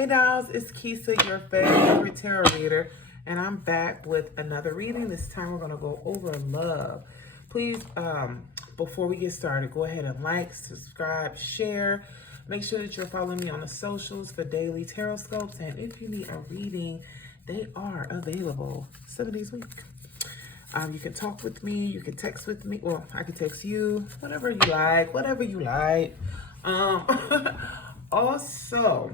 Hey dolls, it's Kisa, your favorite tarot reader, and I'm back with another reading. This time we're going to go over love. Please, before we get started, go ahead and like, subscribe, share. Make sure that you're following me on the socials for daily tarot scopes, and if you need a reading, they are available 7 days a week. You can talk with me, you can text with me, well, I can text you, whatever you like. Also,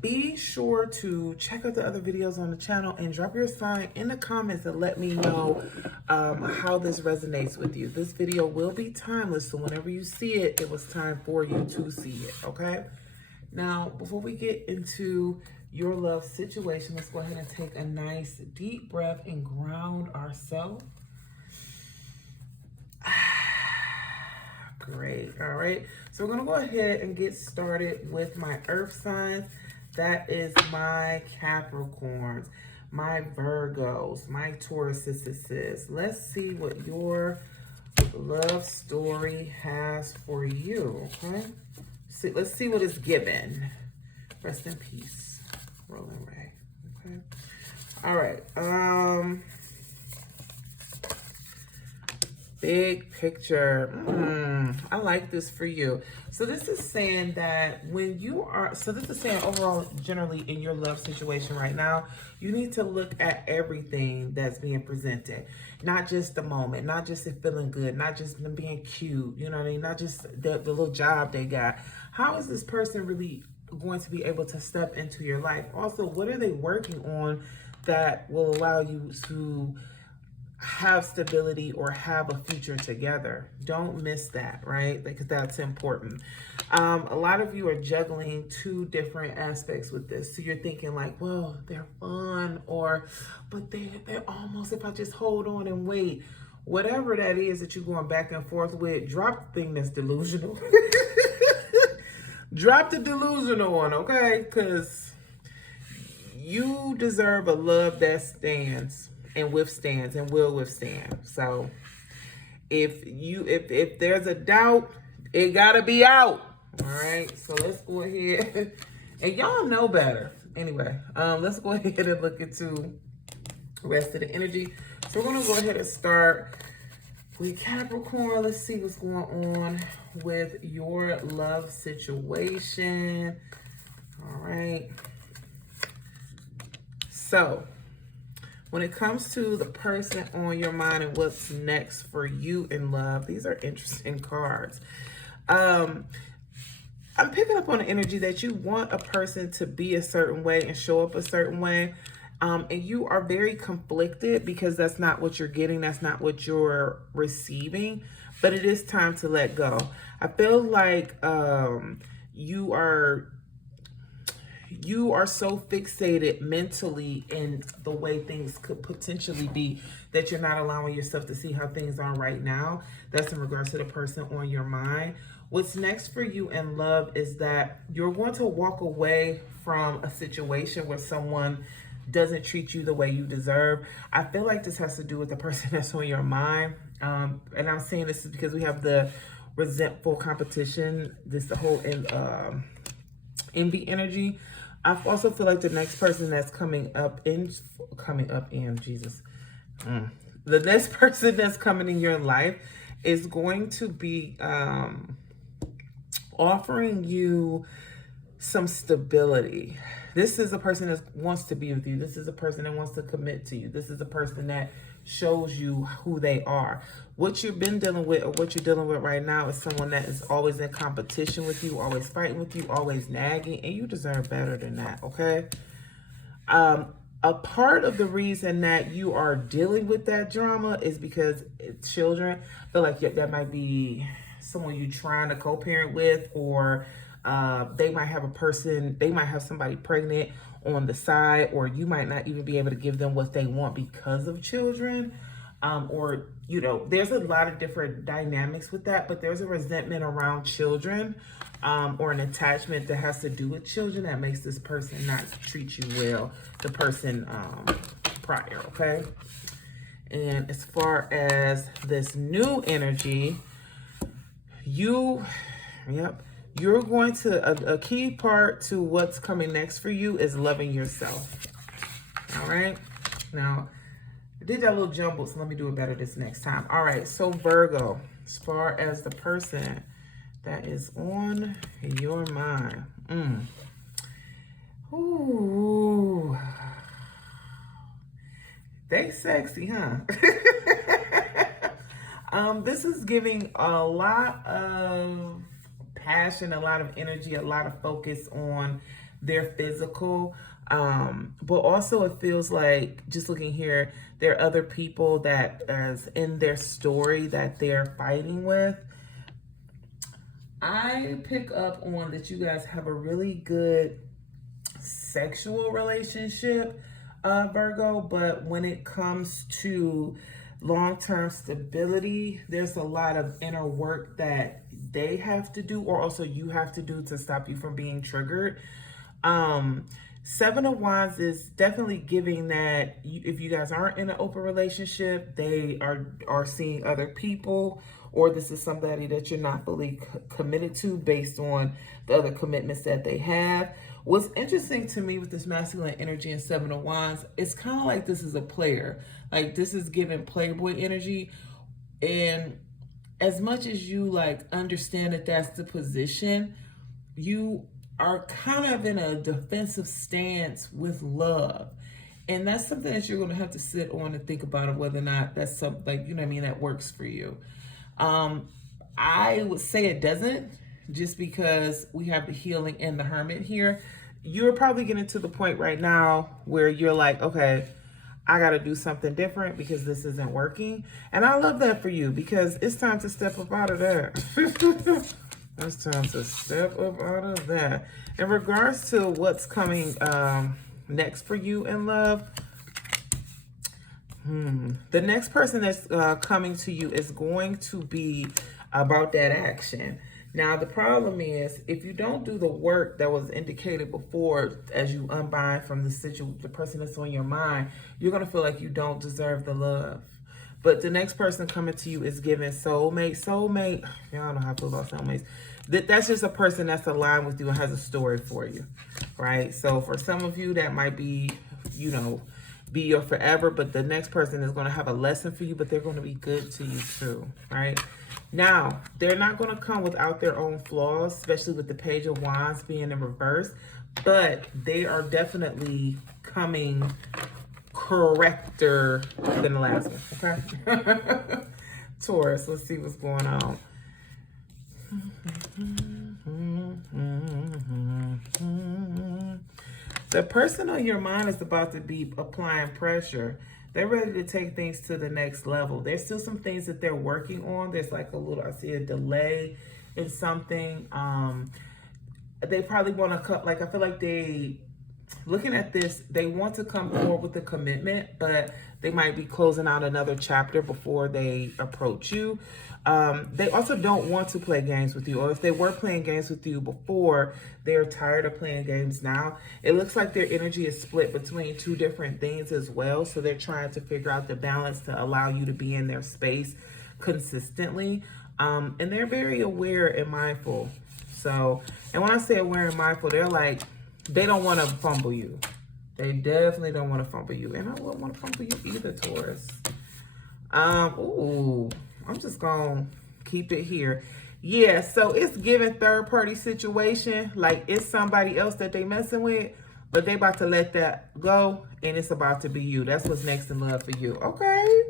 be sure to check out the other videos on the channel and drop your sign in the comments and let me know how this resonates with you. This video will be timeless, so whenever you see it, it was time for you to see it, okay? Now, before we get into your love situation, let's go ahead and take a nice deep breath and ground ourselves. Great, all right. So we're gonna go ahead and get started with my earth signs. That is my Capricorns, my Virgos, my Tauruses. Let's see what your love story has for you, okay? Let's see what it's given. Rest in peace, Rolling Ray, okay? All right, big picture. I like this for you. So this is saying that when you are, so this is saying overall, generally in your love situation right now, you need to look at everything that's being presented. Not just the moment, not just it feeling good, not just them being cute, you know what I mean? Not just the little job they got. How is this person really going to be able to step into your life? Also, what are they working on that will allow you to have stability or have a future together? Don't miss that, right? Because that's important. A lot of you are juggling two different aspects with this. So you're thinking like, well, they're fun, or, but they're almost, if I just hold on and wait, whatever that is that you're going back and forth with, drop the thing that's delusional. Drop the delusional one, okay? Because you deserve a love that stands and withstands and will withstand. So if there's a doubt, it gotta be out. All right, so let's go ahead and y'all know better. Anyway, let's go ahead and look into the rest of the energy. So we're gonna go ahead and start with Capricorn. Let's see what's going on with your love situation. All right, so when it comes to the person on your mind and what's next for you in love, these are interesting cards. I'm picking up on the energy that you want a person to be a certain way and show up a certain way. And you are very conflicted because that's not what you're getting. That's not what you're receiving. But it is time to let go. I feel like you are so fixated mentally in the way things could potentially be that you're not allowing yourself to see how things are right now. That's in regards to the person on your mind. What's next for you in love is that you're going to walk away from a situation where someone doesn't treat you the way you deserve. I feel like this has to do with the person that's on your mind. And I'm saying this is because we have the resentful competition, the whole envy energy. I also feel like the next person that's coming up in Jesus. The next person that's coming in your life is going to be offering you some stability. This is a person that wants to be with you. This is a person that wants to commit to you. This is a person that shows you who they are. What you've been dealing with or what you're dealing with right now is someone that is always in competition with you, always fighting with you, always nagging, and you deserve better than that, okay? A part of the reason that you are dealing with that drama is because children, I feel like that might be someone you're trying to co-parent with, or they might have somebody pregnant on the side, or you might not even be able to give them what they want because of children. Or, you know, there's a lot of different dynamics with that, but there's a resentment around children, or an attachment that has to do with children that makes this person not treat you well, the person prior, okay? And as far as this new energy, you You're going to, a key part to what's coming next for you is loving yourself. All right. Now, I did that little jumble, so let me do it better this next time. All right. So Virgo, as far as the person that is on your mind. Ooh. They sexy, huh? This is giving a lot of passion, a lot of energy, a lot of focus on their physical. But also it feels like, just looking here, there are other people that is in their story that they're fighting with. I pick up on that you guys have a really good sexual relationship, Virgo, but when it comes to long-term stability, there's a lot of inner work that they have to do, or also you have to do, to stop you from being triggered. Seven of Wands is definitely giving that if you guys aren't in an open relationship, they are seeing other people, or this is somebody that you're not fully committed to based on the other commitments that they have. What's interesting to me with this masculine energy and Seven of Wands, it's kind of like this is a player. Like, this is giving playboy energy. And as much as you like understand that that's the position, you are kind of in a defensive stance with love. And that's something that you're going to have to sit on and think about, of whether or not that's something, like, you know what I mean, that works for you. I would say it doesn't, just because we have the healing and the hermit here. You're probably getting to the point right now where you're like, okay, I got to do something different because this isn't working. And I love that for you, because it's time to step up out of that. It's time to step up out of that. In regards to what's coming next for you in love, the next person that's coming to you is going to be about that action. Now, the problem is, if you don't do the work that was indicated before, as you unbind from the person that's on your mind, you're going to feel like you don't deserve the love. But the next person coming to you is giving soulmate. Y'all know how I feel about soulmates. That's just a person that's aligned with you and has a story for you, right? So for some of you, that might be, you know, be your forever, but the next person is going to have a lesson for you, but they're going to be good to you too, right? Now, they're not going to come without their own flaws, especially with the Page of Wands being in reverse, but they are definitely coming correcter than the last one, okay? Taurus, let's see what's going on. The person on your mind is about to be applying pressure. They're ready to take things to the next level. There's still some things that they're working on. There's like a little, I see a delay in something. They probably want to come, like, I feel like looking at this, they want to come forward with a commitment, but they might be closing out another chapter before they approach you. They also don't want to play games with you, or if they were playing games with you before, they're tired of playing games now. It looks like their energy is split between two different things as well, so they're trying to figure out the balance to allow you to be in their space consistently. And they're very aware and mindful. So, and when I say aware and mindful, they're like, they don't want to fumble you. They definitely don't want to fumble you. And I wouldn't want to fumble you either, Taurus. Ooh, I'm just going to keep it here. Yeah, so it's giving third-party situation. Like, it's somebody else that they messing with, but they about to let that go, and it's about to be you. That's what's next in love for you. Okay.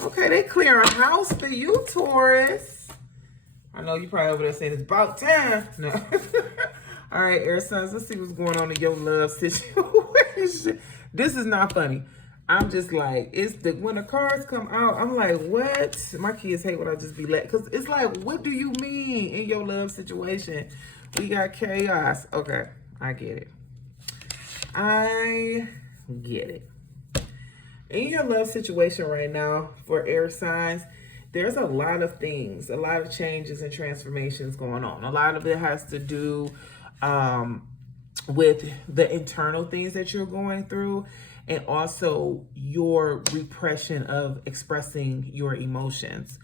Okay, they clearing house for you, Taurus. I know you probably over there saying it's about time. No. All right, air signs, let's see what's going on in your love situation. This is not funny. I'm just like, when the cards come out, I'm like, what? My kids hate when I just be because it's like, what do you mean in your love situation? We got chaos. Okay, I get it. I get it. In your love situation right now, for air signs, there's a lot of things, a lot of changes and transformations going on. A lot of it has to do with the internal things that you're going through, and also your repression of expressing your emotions.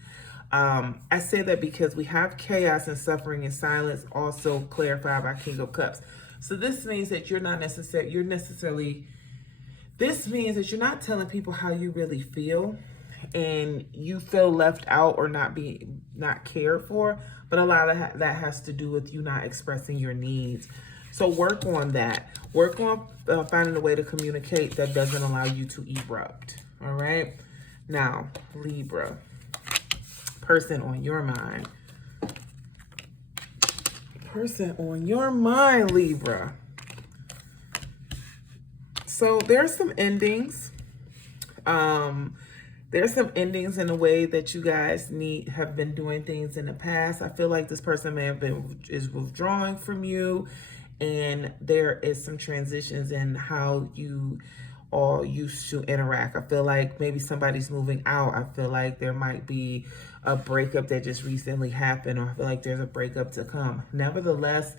I say that because we have chaos and suffering and silence, also clarified by King of Cups. So this means that this means that you're not telling people how you really feel, and you feel left out or not cared for. But a lot of that has to do with you not expressing your needs. So work on that. Work on finding a way to communicate that doesn't allow you to erupt. All right. Now, Libra, person on your mind. Person on your mind, Libra. So there's some endings. There's some endings in the way that you guys have been doing things in the past. I feel like this person may have is withdrawing from you, and there is some transitions in how you all used to interact. I feel like maybe somebody's moving out. I feel like there might be a breakup that just recently happened, or I feel like there's a breakup to come. Nevertheless,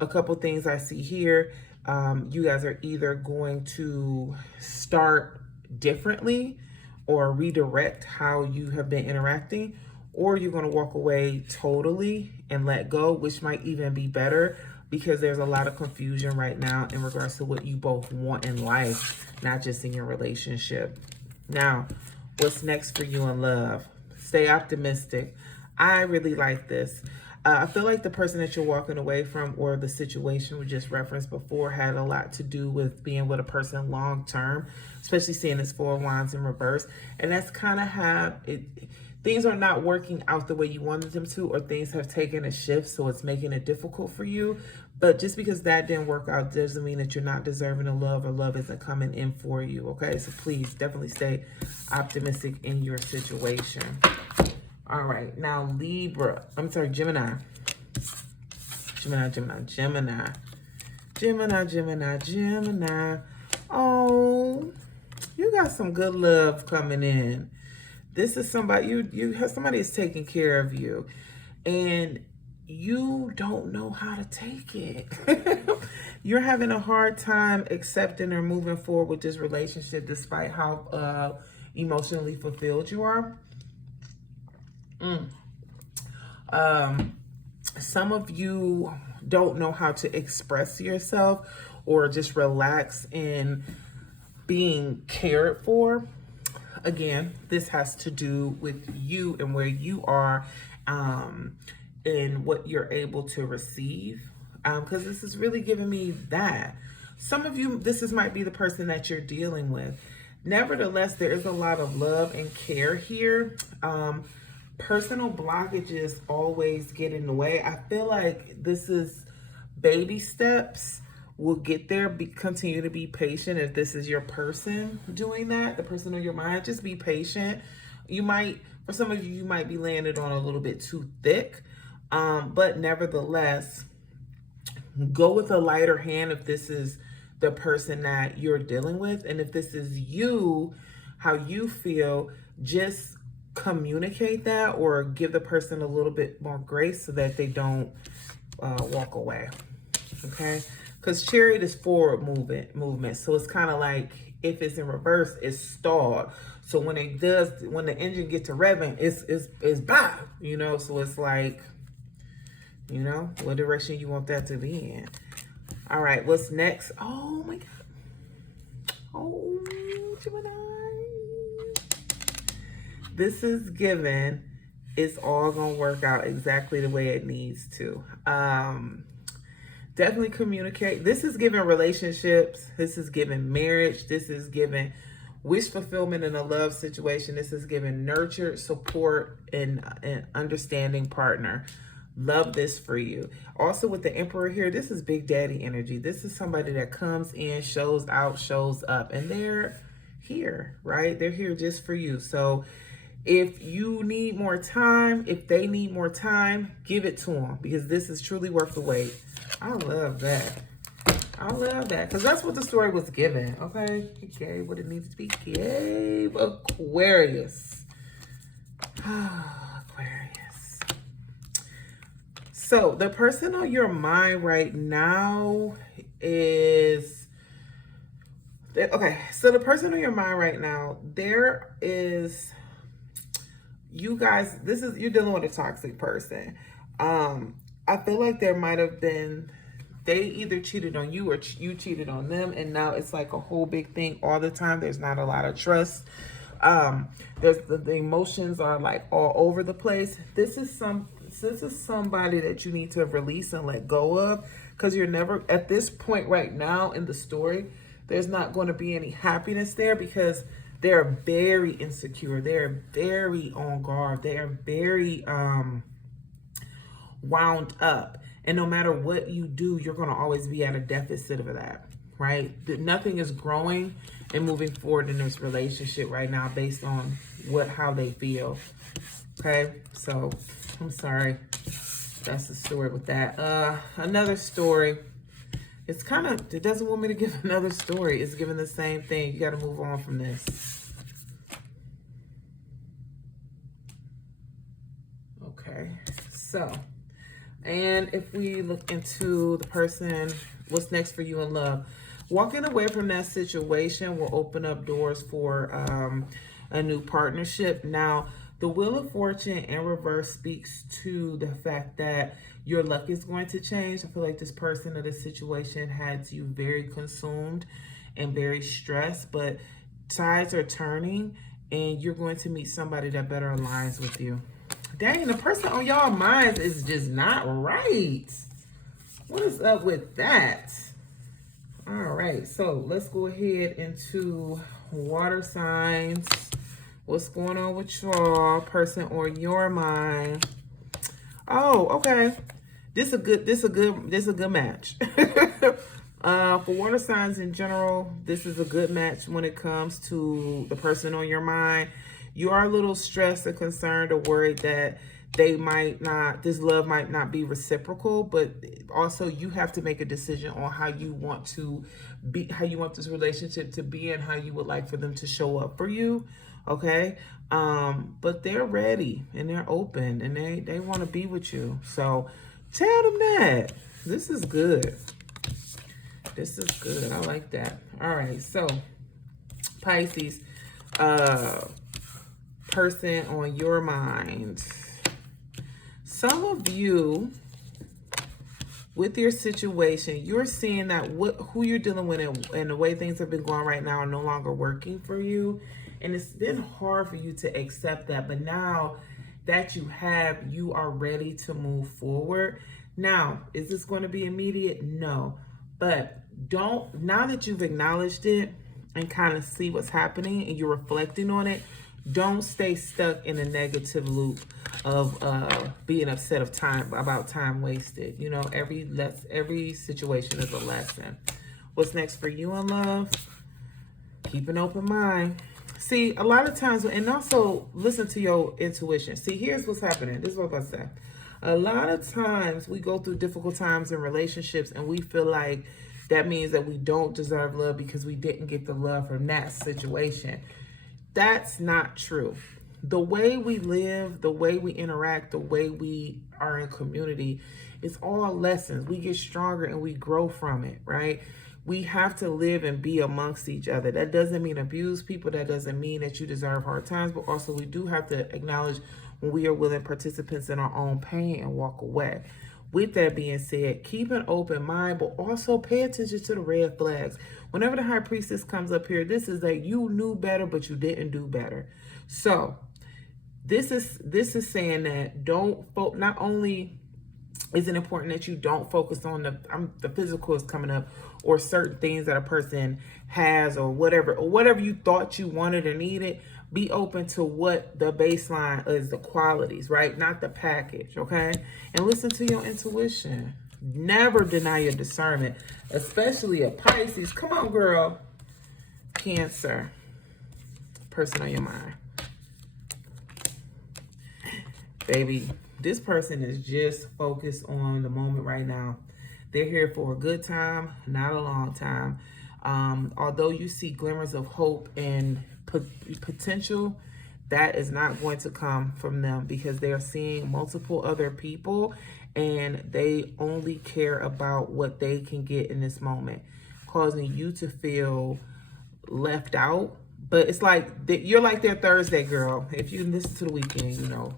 a couple things I see here. You guys are either going to start differently or redirect how you have been interacting, or you're going to walk away totally and let go, which might even be better, because there's a lot of confusion right now in regards to what you both want in life, not just in your relationship. Now, what's next for you in love? Stay optimistic. I really like this. I feel like the person that you're walking away from, or the situation we just referenced before, had a lot to do with being with a person long term, especially seeing this Four of Wands in reverse. And that's kind of how things are not working out the way you wanted them to, or things have taken a shift, so it's making it difficult for you. But just because that didn't work out doesn't mean that you're not deserving of love, or love isn't coming in for you, okay? So please definitely stay optimistic in your situation. All right, now Gemini. Oh, you got some good love coming in. This is somebody, you have somebody that's taking care of you, and you don't know how to take it. You're having a hard time accepting or moving forward with this relationship, despite how emotionally fulfilled you are. Some of you don't know how to express yourself or just relax in being cared for. Again, this has to do with you and where you are, and what you're able to receive. Because this is really giving me that. Some of you, might be the person that you're dealing with. Nevertheless, there is a lot of love and care here. Personal blockages always get in the way. I feel like this is baby steps. We'll get there. Continue to be patient. If this is your person doing that, the person on your mind, just be patient. For some of you, you might be landed on a little bit too thick. But nevertheless, go with a lighter hand if this is the person that you're dealing with. And if this is you, how you feel, just communicate that, or give the person a little bit more grace so that they don't walk away. Okay, because Chariot is forward movement, so it's kind of like, if it's in reverse, it's stalled. So when the engine gets to revving, it's bye, so it's like, what direction you want that to be in. All right, what's next? Oh my God. Oh, Gemini. This is given, it's all going to work out exactly the way it needs to. Definitely communicate. This is giving relationships. This is giving marriage. This is giving wish fulfillment in a love situation. This is giving nurture, support, and an understanding partner. Love this for you. Also with the Emperor here, this is Big Daddy energy. This is somebody that comes in, shows out, shows up, and they're here, right? They're here just for you. So if you need more time, if they need more time, give it to them, because this is truly worth the wait. I love that. I love that, because that's what the story was given, okay? It gave what it needs to be. Gave Aquarius. Aquarius. So the person on your mind right now is... Okay, so the person on your mind right now, there is you guys, you're dealing with a toxic person. I feel like there might have been, they either cheated on you or you cheated on them, and now it's like a whole big thing all the time. There's not a lot of trust. There's the emotions are like all over the place. This is somebody that you need to release and let go of, because you're never, at this point right now in the story, there's not going to be any happiness there, because they're very insecure. They're very on guard. They are very wound up. And no matter what you do, you're going to always be at a deficit of that, right? Nothing is growing and moving forward in this relationship right now based on how they feel. Okay, so I'm sorry. That's the story with that. Another story. It doesn't want me to give another story. It's giving the same thing. You got to move on from this. Okay, so, and if we look into the person, what's next for you in love? Walking away from that situation will open up doors for a new partnership. Now, the Wheel of Fortune in reverse speaks to the fact that your luck is going to change. I feel like this person or this situation had you very consumed and very stressed, but tides are turning and you're going to meet somebody that better aligns with you. Dang, the person on y'all minds is just not right. What is up with that? All right, so let's go ahead into water signs. What's going on with y'all? Person on your mind. Oh, okay. This a good match. For water signs in general, this is a good match when it comes to the person on your mind. You are a little stressed or concerned or worried that this love might not be reciprocal, but also you have to make a decision on how you want this relationship to be and how you would like for them to show up for you. Okay. But they're ready and they're open and they want to be with you. So tell them that. This is good. This is good. I like that. All right. So Pisces, person on your mind. Some of you, with your situation, you're seeing that who you're dealing with and the way things have been going right now are no longer working for you. And it's been hard for you to accept that. But now that you are ready to move forward. Now, is this going to be immediate? No. But now that you've acknowledged it and kind of see what's happening and you're reflecting on it, don't stay stuck in a negative loop of being upset about time wasted. You know, every situation is a lesson. What's next for you in love? Keep an open mind. See, a lot of times, and also listen to your intuition. See, here's what's happening. This is what I say. A lot of times we go through difficult times in relationships and we feel like that means that we don't deserve love because we didn't get the love from that situation. That's not true. The way we live, the way we interact, the way we are in community, it's all lessons. We get stronger and we grow from it, right? We have to live and be amongst each other. That doesn't mean abuse people. That doesn't mean that you deserve hard times, but also we do have to acknowledge when we are willing participants in our own pain and walk away. With that being said, keep an open mind, but also pay attention to the red flags. Whenever the high priestess comes up here, this is that you knew better, but you didn't do better. So this is saying that not only is it important that you don't focus on the physical is coming up or certain things that a person has or whatever you thought you wanted or needed. Be open to what the baseline is, the qualities, right? Not the package, okay? And listen to your intuition. Never deny your discernment, especially a Pisces. Come on, girl. Cancer. Person on your mind. Baby, this person is just focused on the moment right now. They're here for a good time, not a long time. Although you see glimmers of hope and potential, that is not going to come from them because they are seeing multiple other people and they only care about what they can get in this moment, causing you to feel left out But it's like you're like their Thursday girl. If you listen to the weekend, you know.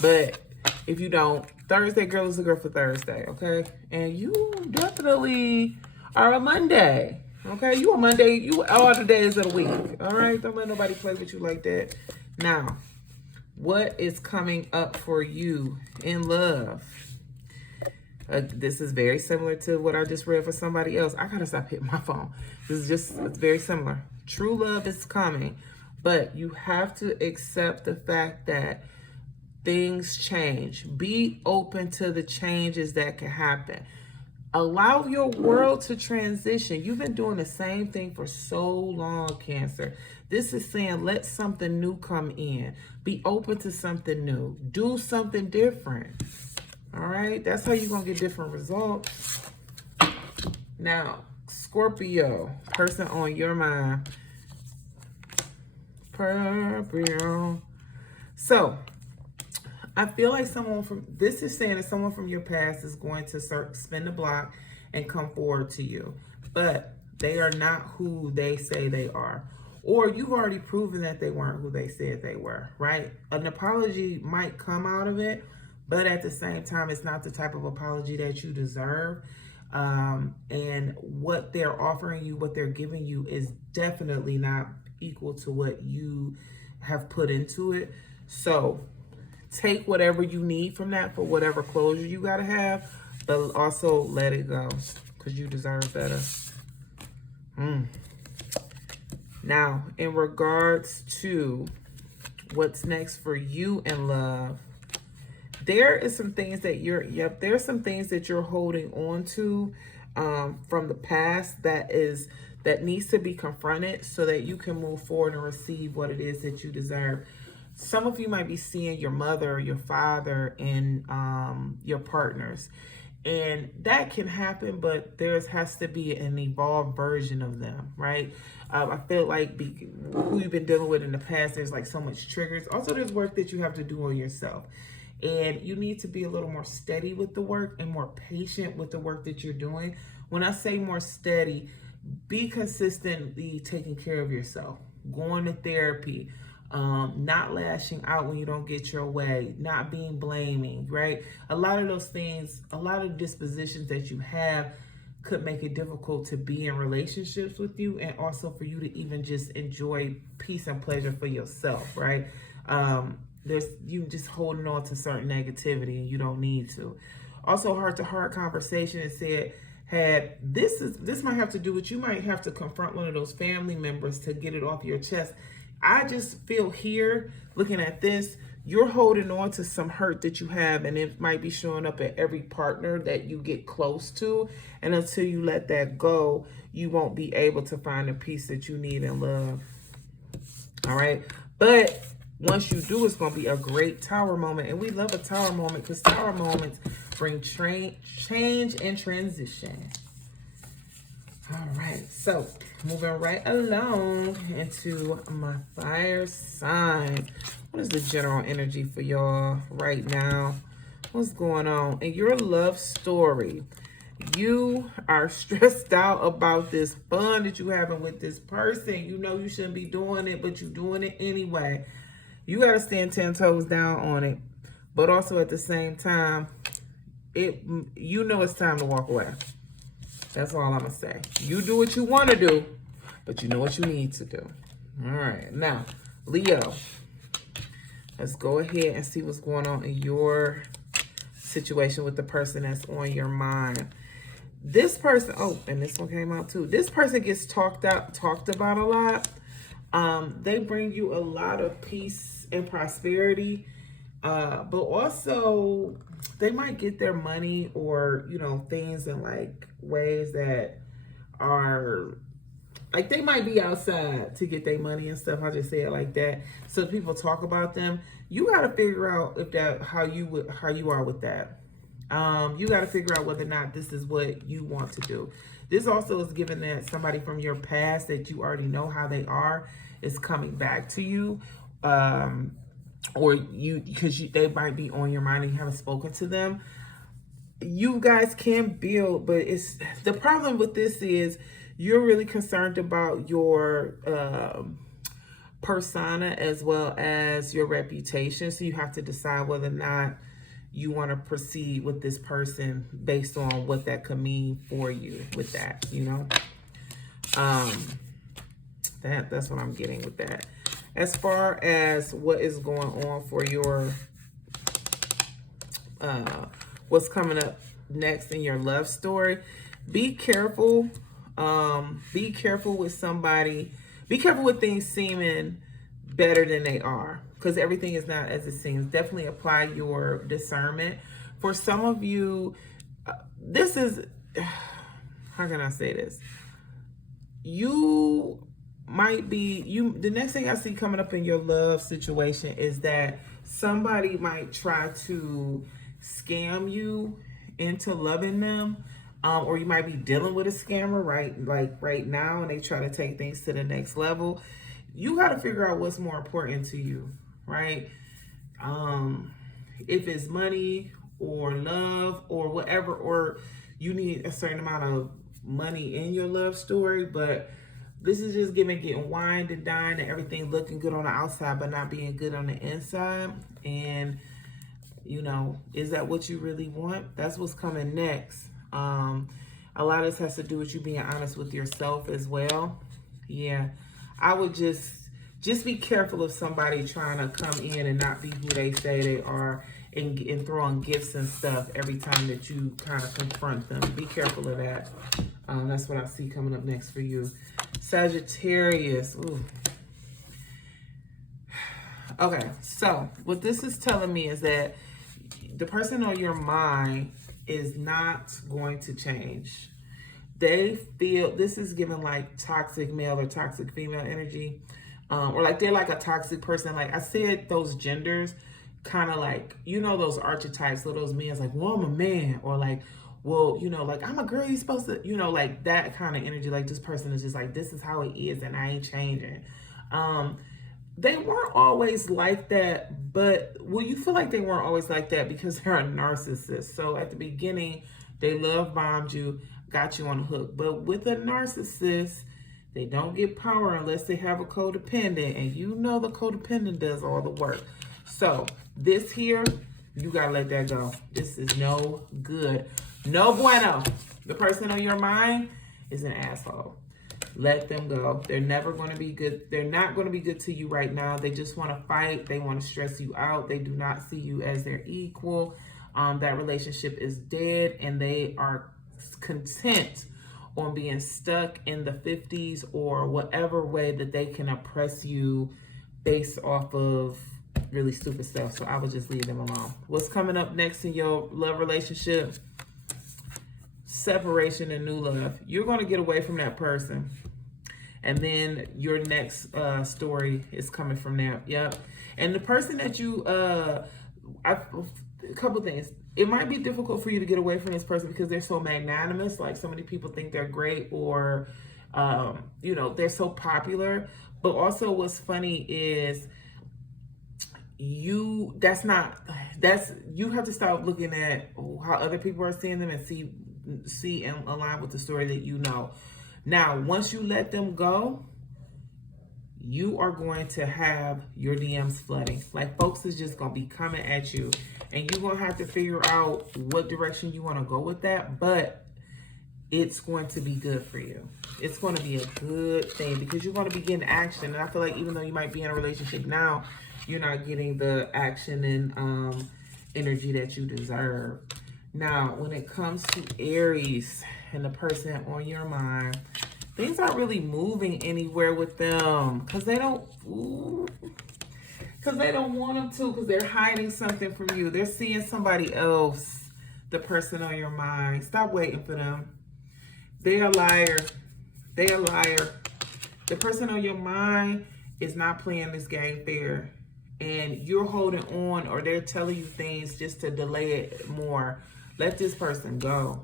But if you don't, Thursday girl is a girl for Thursday, okay? And you definitely are a Monday, okay? You a Monday, you all the days of the week, all right? Don't let nobody play with you like that. Now, what is coming up for you in love? This is very similar to what I just read for somebody else. I gotta stop hitting my phone. It's very similar. True love is coming, but you have to accept the fact that things change. Be open to the changes that can happen. Allow your world to transition. You've been doing the same thing for so long, Cancer. This is saying let something new come in. Be open to something new. Do something different. All right? That's how you're going to get different results. Now, Scorpio, person on your mind. Scorpio. So, I feel like this is saying that someone from your past is going to spin the block and come forward to you. But they are not who they say they are. Or you've already proven that they weren't who they said they were, right? An apology might come out of it, but at the same time, it's not the type of apology that you deserve. And what they're offering you, what they're giving you is definitely not equal to what you have put into it. So take whatever you need from that for whatever closure you got to have, but also let it go because you deserve better. Now, in regards to what's next for you in love, there is some things that there's some things that you're holding on to from the past that needs to be confronted so that you can move forward and receive what it is that you deserve. Some of you might be seeing your mother or your father in your partners. And that can happen, but there has to be an evolved version of them, right? I feel like who you've been dealing with in the past, there's like so much triggers. Also, there's work that you have to do on yourself. And you need to be a little more steady with the work and more patient with the work that you're doing. When I say more steady, be consistently taking care of yourself, going to therapy, not lashing out when you don't get your way, not being blaming, right? A lot of those things, a lot of dispositions that you have could make it difficult to be in relationships with you and also for you to even just enjoy peace and pleasure for yourself, right? You just holding on to certain negativity and you don't need to. Also, heart-to-heart conversation and said, this might have to do with, you might have to confront one of those family members to get it off your chest. I just feel here, looking at this, you're holding on to some hurt that you have, and it might be showing up at every partner that you get close to. And until you let that go, you won't be able to find the peace that you need in love. All right? But once you do, it's going to be a great tower moment. And we love a tower moment because tower moments bring change and transition. All right, so moving right along into my fire sign. What is the general energy for y'all right now? What's going on in your love story? You are stressed out about this fun that you're having with this person. You know you shouldn't be doing it, but you're doing it anyway. You got to stand 10 toes down on it. But also at the same time, you know it's time to walk away. That's all I'm going to say. You do what you want to do, but you know what you need to do. All right. Now, Leo, let's go ahead and see what's going on in your situation with the person that's on your mind. This person, and this one came out too. This person gets talked about a lot. They bring you a lot of peace and prosperity, but also they might get their money or, things in like ways that are like, they might be outside to get their money and stuff. I just say it like that. So people talk about them. You got to figure out how you are with that. You got to figure out whether or not this is what you want to do. This also is given that somebody from your past that you already know how they are is coming back to you. Or they might be on your mind and you haven't spoken to them. You guys can build, but the problem with this is you're really concerned about your persona as well as your reputation. So you have to decide whether or not you want to proceed with this person based on what that could mean for you with that, you know. That's what I'm getting with that. As far as what is going on for your what's coming up next in your love story, be careful. Be careful with somebody. Be careful with things seeming better than they are, because everything is not as it seems. Definitely apply your discernment. For some of you, this is, how can I say this? You might be, the next thing I see coming up in your love situation is that somebody might try to scam you into loving them. Or you might be dealing with a scammer right now, and they try to take things to the next level. You got to figure out what's more important to you, right? If it's money or love or whatever, or you need a certain amount of money in your love story, but this is just getting wined and dined and everything looking good on the outside, but not being good on the inside. And, you know, is that what you really want? That's what's coming next. A lot of this has to do with you being honest with yourself as well. Yeah, I would just be careful of somebody trying to come in and not be who they say they are, and throwing gifts and stuff every time that you kind of confront them. Be careful of that. That's what I see coming up next for you. Sagittarius. Ooh. Okay, so what this is telling me is that the person on your mind is not going to change. They feel, this is given like toxic male or toxic female energy, or like they're like a toxic person. Like I said, those genders kind of like, you know, those archetypes, so those men's like, well, I'm a man, or like, well, you know, like I'm a girl, you're supposed to, you know, like that kind of energy. Like this person is just like, this is how it is and I ain't changing. They weren't always like that, but well, you feel like they weren't always like that because they're a narcissist. So at the beginning, they love bombed you, got you on the hook. But with a narcissist, they don't get power unless they have a codependent, and you know the codependent does all the work. So this here, you gotta let that go. This is no good. No bueno. The person on your mind is an asshole. Let them go. They're never going to be good. They're not going to be good to you right now. They just want to fight. They want to stress you out. They do not see you as their equal. That relationship is dead, and they are content on being stuck in the 50s or whatever way that they can oppress you based off of really stupid stuff. So I would just leave them alone. What's coming up next in your love relationship? Separation and new love. You're going to get away from that person, and then your next story is coming from there. Yep. And the person that you a couple things. It might be difficult for you to get away from this person because they're so magnanimous. Like so many people think they're great, or you know, they're so popular. But also what's funny is you have to stop looking at how other people are seeing them and see and align with the story that you know. Now, once you let them go, you are going to have your DMs flooding. Like folks is just going to be coming at you, and you're going to have to figure out what direction you want to go with that. But it's going to be good for you. It's going to be a good thing because you're going to be getting action. And I feel like even though you might be in a relationship now, you're not getting the action and energy that you deserve. Now, when it comes to Aries and the person on your mind, things aren't really moving anywhere with them because they don't want them to, because they're hiding something from you. They're seeing somebody else, the person on your mind. Stop waiting for them. They're a liar. They're a liar. The person on your mind is not playing this game fair, and you're holding on, or they're telling you things just to delay it more. Let this person go.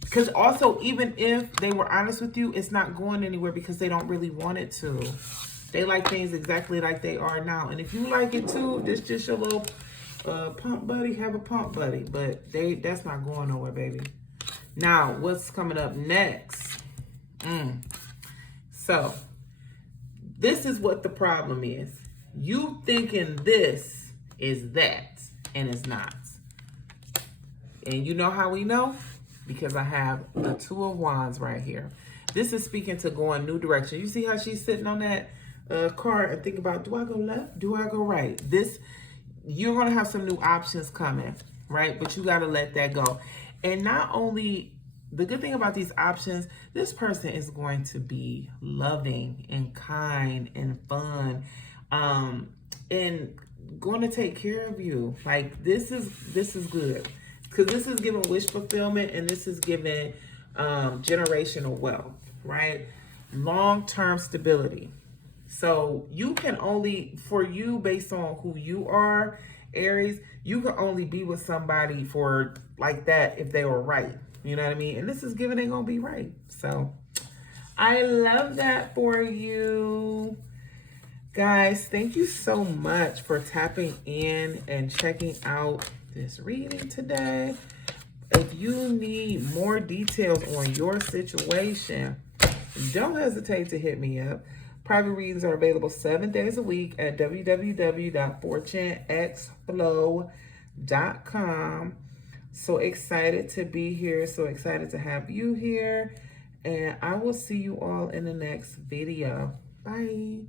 Because also, even if they were honest with you, it's not going anywhere because they don't really want it to. They like things exactly like they are now. And if you like it too, this just your little pump buddy. Have a pump buddy. But that's not going nowhere, baby. Now, what's coming up next? So, This is what the problem is. You thinking this is that, and it's not. And you know how we know? Because I have the Two of Wands right here. This is speaking to going new direction. You see how she's sitting on that card and think about, do I go left? Do I go right? You're going to have some new options coming, right? But you got to let that go. And not only, the good thing about these options, this person is going to be loving and kind and fun, and going to take care of you. Like, this is good. Because this is giving wish fulfillment, and this is giving generational wealth, right? Long-term stability. So you can only, for you, based on who you are, Aries, you can only be with somebody for like that if they were right. You know what I mean? And this is giving they're going to be right. So I love that for you. Guys, thank you so much for tapping in and checking out this reading today. If you need more details on your situation, don't hesitate to hit me up. Private readings are available 7 days a week at www.fortuneexflow.com. So excited to be here. So excited to have you here. And I will see you all in the next video. Bye.